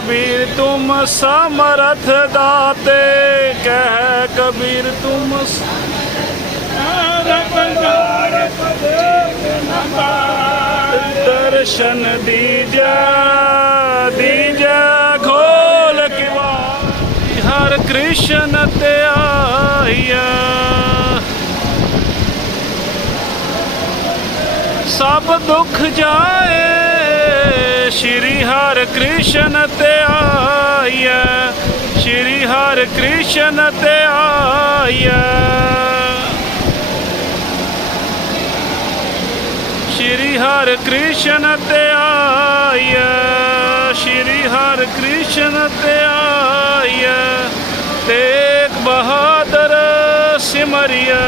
ਕਬੀਰ, ਤੁਮ ਸਮਰਥ ਦਾਤੇ। ਕਹਿ ਕਬੀਰ, ਤੁਮ ਦਰਸ਼ਨ ਦੀਜਾ ਦੀਜਾ ਖੋਲ ਕਿਵਾ ਹਰ ਕ੍ਰਿਸ਼ਨ ਤੇ ਆਇਆ ਸਭ ਦੁੱਖ ਜਾਏ ਸ਼੍ਰੀ ਹਰਿ ਕ੍ਰਿਸ਼ਨ ਤੇ ਆਇਆ ਸ਼੍ਰੀ ਹਰਿ ਕ੍ਰਿਸ਼ਨ ਤੇ ਆਇਆ ਸ਼੍ਰੀ ਹਰਿ ਕ੍ਰਿਸ਼ਨ ਤੇ ਆਇਆ ਸ਼੍ਰੀ ਹਰਿ ਕ੍ਰਿਸ਼ਨ ਤੇ ਆਇਆ ਤੇਗ ਬਹਾਦਰ ਸਿਮਰਿਆ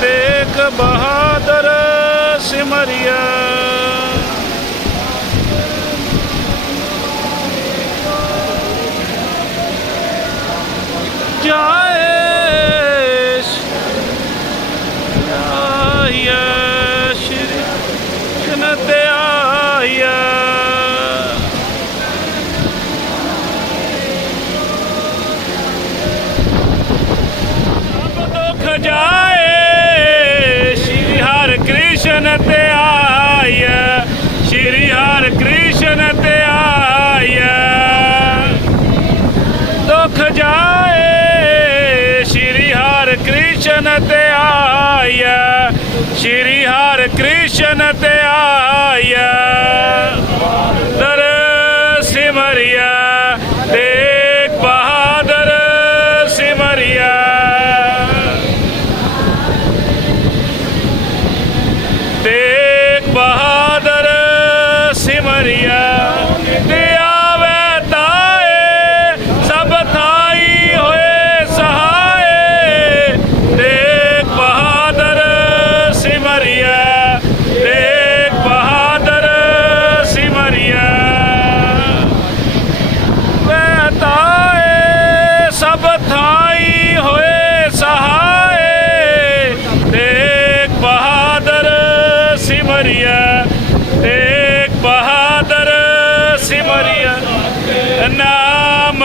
ਤੇਗ ਬਹਾਦਰ ਸਿਮਰਿਆ ਤੇ ਆਇਆ ਸ਼੍ਰੀ ਹਰਿ ਕ੍ਰਿਸ਼ਨ ਤੇ ਆਇਆ ਦਰ ਸਿਮਰਿਆ ਤੇਗ ਬਹਾਦਰ ਸਿਮਰਿਆ ਤੇਗ ਬਹਾਦਰ ਸਿਮਰਿਆ ਤੇ ਆਵੇ ਤਾਏ ਸਭ ਥਾਈ ਹੋਏ ਸਹਾਏ ਤੇਗ ਬਹਾਦਰ ਸਿਮਰਿਆ ਤੇਗ ਬਹਾਦਰ ਸਿਮਰਿਆ ਵੇ ਤਾਏ ਸਭ ਥਾਈ ਹੋਏ ਸਹਾਏ ਤੇਗ ਬਹਾਦਰ ਸਿਮਰਿਆ ਤੇਗ ਬਹਾਦਰ ਸਿਮਰਿਆ ਨਾਮ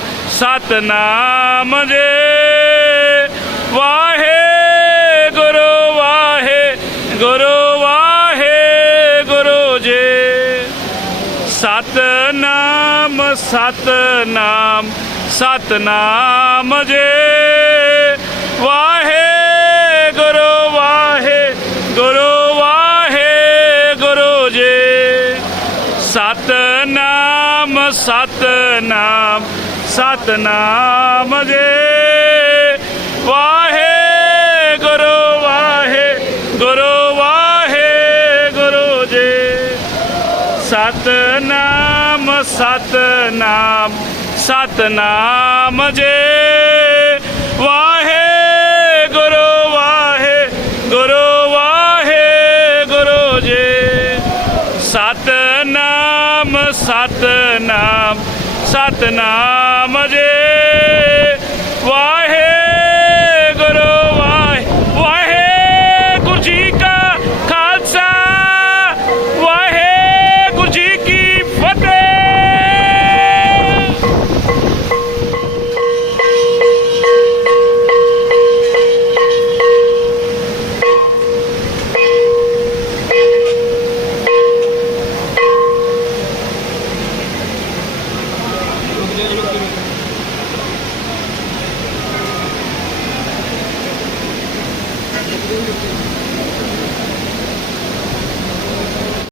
ਸਤਨਾਮ ਜੇ। ਵਾਹੇ ਗੁਰੂ ਵਾਹੇ ਗੁਰੂ ਵਾਹੇ ਗੁਰੂ ਜੀ। ਸਤਨਾਮ ਸਤਨਾਮ ਸਤਨਾਮ ਜੇ। ਵਾਹੇ ਗੁਰੂ ਵਾਹੇ ਗੁਰੂ ਵਾਹੇ ਗੁਰੂ ਜੀ। ਸਤਨਾਮ ਸਤਨਾਮ ਸਤਨਾਮ ਜੇ। ਵਾਹੇ ਗੁਰੂ ਵਾਹੇ ਗੁਰੂ ਵਾਹੇ ਗੁਰੂ ਜੀ। ਸਤਨਾਮ ਸਤਨਾਮ ਸਤਨਾਮ ਜੇ। ਵਾਹੇ ਗੁਰੂ ਵਾਹੇ ਗੁਰੂ ਵਾਹੇ ਗੁਰੂ ਜੀ। ਸਤਨਾਮ ਸਤਨਾਮ। ਸਤਨਾਮ ਜੇ।